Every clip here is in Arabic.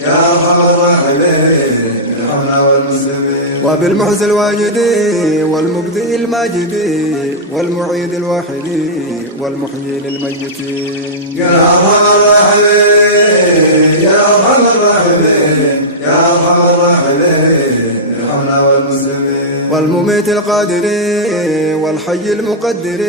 يا أرحم الراحمين ارحمنا والمسلمين. وبالمحزي الواجد والمبدئ الماجد والمعيد الواحد والمحيي للميتين. يا أرحم الراحمين يا أرحم الراحمين يا أرحم الراحمين ارحمنا والمسلمين. والمميت القادر والحي المقدر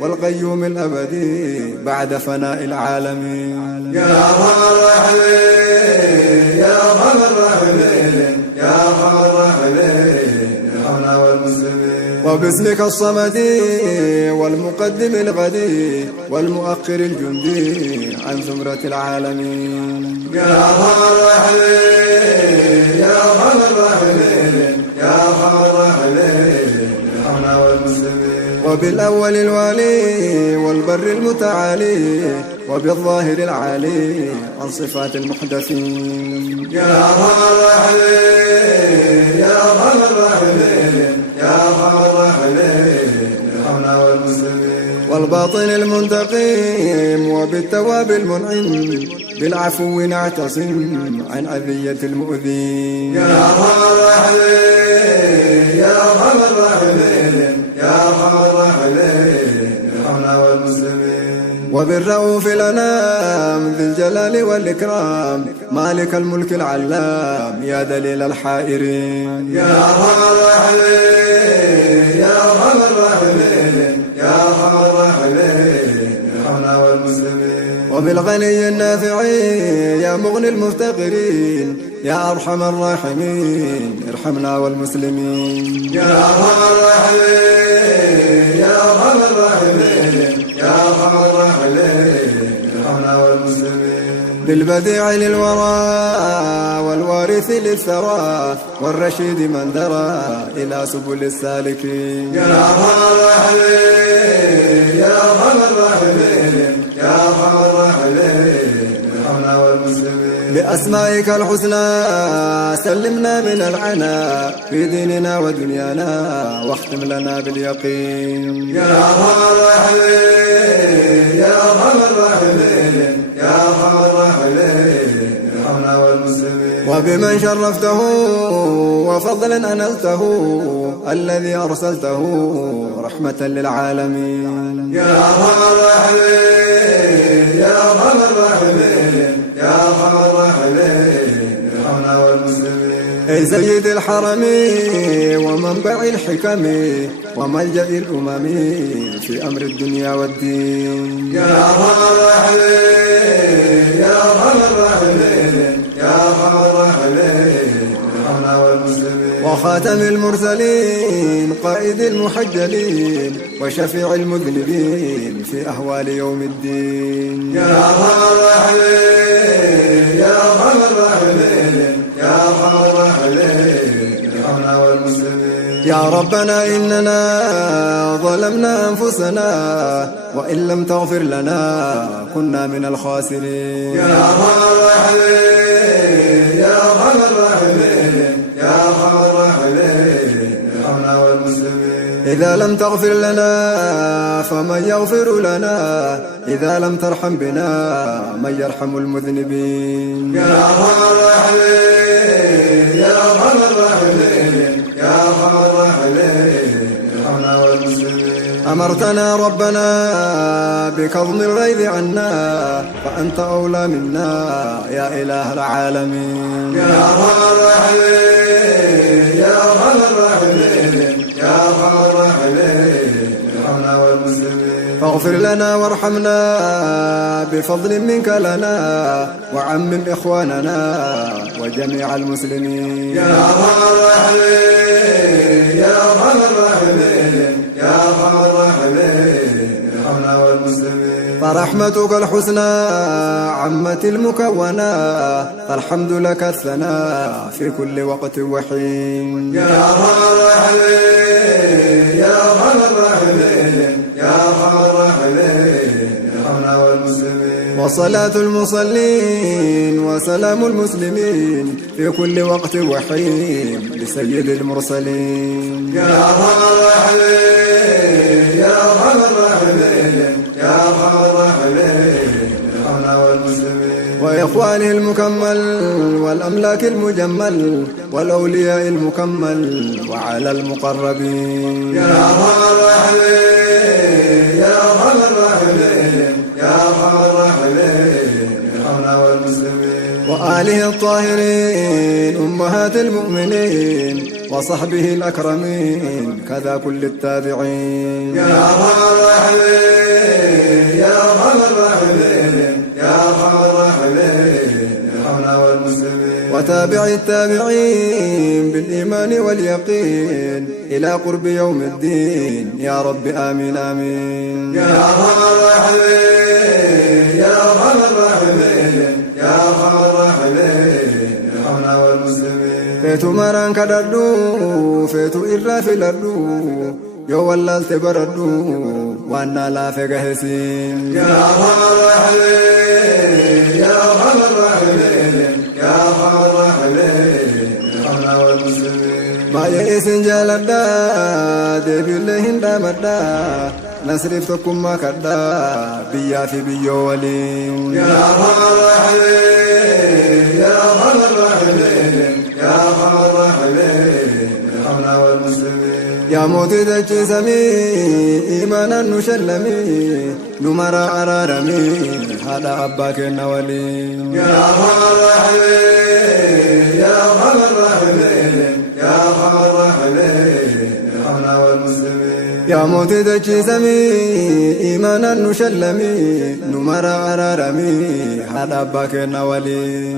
والقيوم الأبدي بعد فناء العالمين. يا أرحم الراحمين يا أرحم الراحمين يا أرحم الراحمين ارحمنا والمسلمين. وباسمك الصمد والمقدم الغدي والمؤخر الجندي عن زمرة العالمين. يا أرحم الراحمين يا أرحم الراحمين يا أرحم الراحمين ارحمنا والمسلمين. وبالأول الوالي والبر المتعالي وبالظاهر العالي عن صفات المحدثين. يا أرحم الراحمين يا أرحم الراحمين يا أرحم الراحمين ارحمنا والمسلمين. والباطن المنتقم وبالتواب المنعم بالعفو نعتصم عن أذية المؤذين. يا أرحم الراحمين يا أرحم الراحمين يا أرحم الراحمين ارحمنا والمسلمين. وبالرؤوف الأنام ذي الجلال والإكرام مالك الملك العلام يا دليل الحائرين. يا أرحم الراحمين يا أرحم الراحمين يا أرحم الراحمين ارحمنا والمسلمين. وبالغني النافع يا مغني المفتقرين يا أرحم الراحمين ارحمنا والمسلمين. يا أرحم الراحمين يا أرحم الراحمين يا أرحم الراحمين ارحمنا والمسلمين. بالبديع للورى والوارث للثرى والرشيد من درى إلى سبل السالكين. يا أرحم الراحمين يا أرحم الراحمين يا أرحم الراحمين ارحمنا والمسلمين. بأسمائك الحسنى سلمنا من العناء في ديننا ودنيانا واختم لنا باليقين. يا أرحم الراحمين يا أرحم الراحمين يا أرحم الراحمين ارحمنا والمسلمين. وبمن شرفته وفضلا أنلته الذي أرسلته رحمة للعالمين. يا أرحم الراحمين يا أرحم الراحمين يا أرحم الراحمين ارحمنا والمسلمين. أي سيد الحرمين ومنبع الحكم وملجأ الأمم في أمر الدنيا والدين. يا أرحم الراحمين يا أرحم الراحمين يا أرحم الراحمين ارحمنا والمسلمين. وخاتم المرسلين قائد المحجلين وشفيع المذنبين في أهوال يوم الدين. يا أرحم الراحمين يا أرحم الراحمين يا أرحم الراحمين ارحمنا والمسلمين. يا ربنا إننا ظلمنا أنفسنا وإن لم تغفر لنا كنا من الخاسرين. يا أرحم الراحمين يا أرحم الراحمين يا أرحم الراحمين ارحمنا والمسلمين. إذا لم تغفر لنا فمن يغفر لنا إذا لم ترحم بنا من يرحم المذنبين. يا أرحم الراحمين يا أرحم الراحمين يا أرحم الراحمين ارحمنا والمسلمين. أمرتنا ربنا بكظم الغيظ عنا فأنت أولى منا يا إله العالمين. يا أرحم الراحمين يا أرحم الراحمين يا أرحم الراحمين ارحمنا والمسلمين. فاغفر لنا وارحمنا بفضل منك لنا وعمم إخواننا وجميع المسلمين. يا أرحم الراحمين يا أرحم الراحمين يا أرحم الراحمين ارحمنا والمسلمين. فرحمتك الحسنى عمت المكونة فالحمد لك الثناء في كل وقت وحين. يا أرحم الراحمين يا أرحم الراحمين يا أرحم الراحمين ارحمنا والمسلمين. وصلاة المصلين وسلام المسلمين في كل وقت وحين لسيد المرسلين. يا أرحم الراحمين يا أرحم الراحمين يا أرحم الراحمين ارحمنا والمسلمين. لإخوانه المكمل والأملاك المجمل والأولياء المكمل وعلى المقربين. يا أرحم الراحمين يا أرحم الراحمين يا أرحم الراحمين ارحمنا والمسلمين. وآله الطاهرين أمهات المؤمنين وصحبه الأكرمين كذا كل التابعين. يا أرحم الراحمين يا أرحم الراحمين يا أرحم الراحمين ارحمنا والمسلمين. وتابع التابعين بالإيمان واليقين إلى قرب يوم الدين يا رب آمين آمين. يا أرحم الراحمين يا أرحم الراحمين يا أرحم الراحمين ارحمنا والمسلمين. فيتو مران كدردو فيتو إلا فلردو يو واللالت بردو وانا لا فقهسين. يا أرحم الراحمين يا أرحم الراحمين يا أرحم الراحمين ارحمنا والمسلمين. ما يئس جالدا ديب الله دامدا نصرفتكم ما كدا بيا في بيو ولين. يا أرحم الراحمين يا أرحم الراحمين يا أرحم الراحمين ارحمنا والمسلمين. يا موتي دجي سمي إيمانا نشلمي نمر أرارمي هذا أباك النولي. يا أرحم الراحمين يا أرحم الراحمين يا أرحم الراحمين ارحمنا والمسلمين. يا موتي دجي سمي إيمانا نشلمي نمر أرارمي هذا أباك النولي.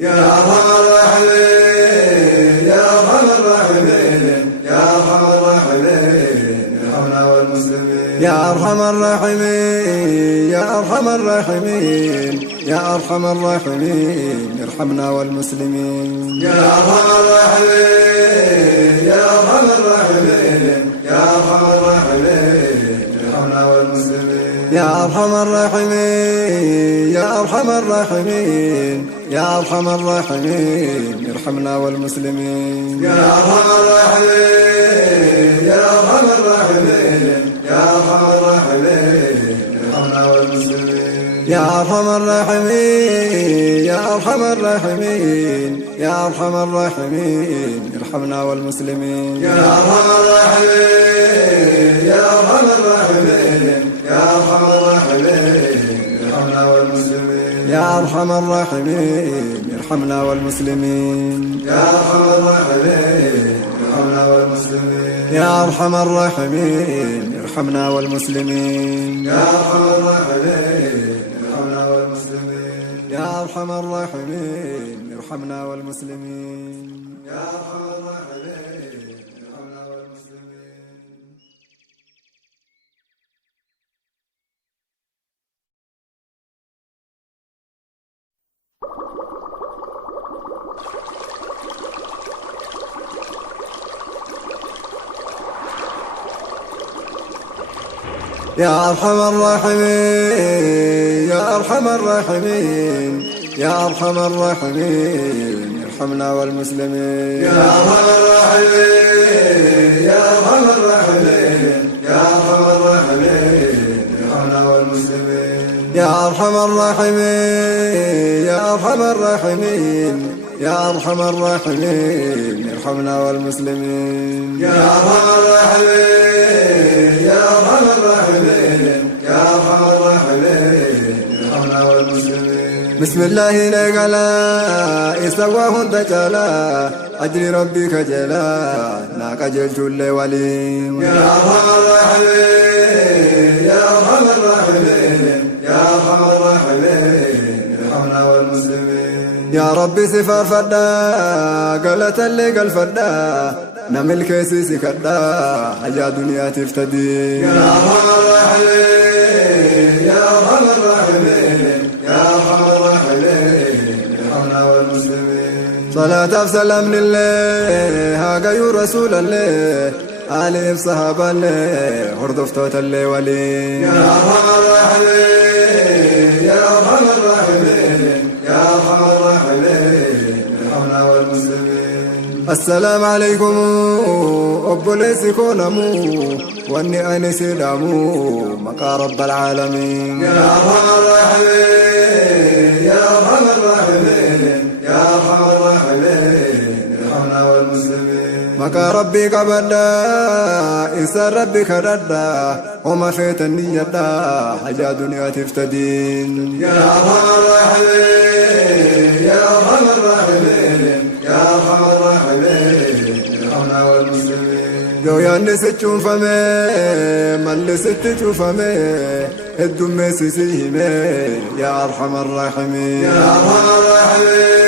يا أرحم الراحمين يا أرحم الراحمين يا أرحم الراحمين ارحمنا والمسلمين. يا أرحم الراحمين يا أرحم الراحمين يا أرحم الراحمين ارحمنا والمسلمين. يا أرحم الراحمين يا أرحم الراحمين يا أرحم الراحمين ارحمنا والمسلمين. يا أرحم الراحمين يا أرحم الراحمين يا أرحم الراحمين ارحمنا والمسلمين. يا أرحم الراحمين يا أرحم الراحمين يا أرحم الراحمين ارحمنا والمسلمين. يا أرحم الراحمين يا أرحم الراحمين يا أرحم الراحمين ارحمنا والمسلمين. يا أرحم الراحمين يا أرحم الراحمين يا أرحم الراحمين ارحمنا والمسلمين. يا أرحم الراحمين ارحمنا والمسلمين. يا أرحم الراحمين ارحمنا والمسلمين. يا أرحم الراحمين ارحمنا والمسلمين. يا أرحم الراحمين ارحمنا والمسلمين. يا أرحم الراحمين ارحمنا والمسلمين. يا أرحم الراحمين ارحمنا والمسلمين. يا أرحم الراحمين يا أرحم الراحمين يا أرحم الراحمين ارحمنا والمسلمين. يا أرحم الراحمين يا أرحم الراحمين يا أرحم الراحمين ارحمنا والمسلمين. يا أرحم الراحمين يا أرحم الراحمين يا أرحم الراحمين ارحمنا والمسلمين. يا أرحم الراحمين يا أرحم الراحمين يا أرحم الراحمين ارحمنا والمسلمين. بسم الله نقلا استواه الدجالا أجري ربي كجلا ناك جلت ولي. يا أرحم الراحمين يا أرحم الراحمين يا أرحم الراحمين ارحمنا والمسلمين. يا ربي سفار فدا قالت اللي قال فدا نمل كيسي كدا حيا دنيا تفتدي. يا أرحم الراحمين يا أرحم الراحمين يا أرحم الراحمين ارحمنا والمسلمين. صلاة وسلام لله هاقا رسول الله آله صحابة الله هردفتوت الله ولي. يا أرحم الراحمين يا أرحم الراحمين يا أرحم الراحمين ارحمنا والمسلمين. السلام عليكم أبو ليس كونمو واني أنسي دامو مقا رب العالمين. يا أرحم الراحمين يا أرحم الراحمين أرحم الراحمين ارحمنا والمسلمين. مكا ربي قبدا إنسان ربي كردا وما فيت النية حاجة دنيا تفتدين. يا أرحم الراحمين يا أرحم الراحمين يا أرحم الراحمين ارحمنا والمسلمين. جو يانس تشوفمي ملس تشوفمي الدم سيسيمي يا أرحم الراحمين يا أرحم الراحمين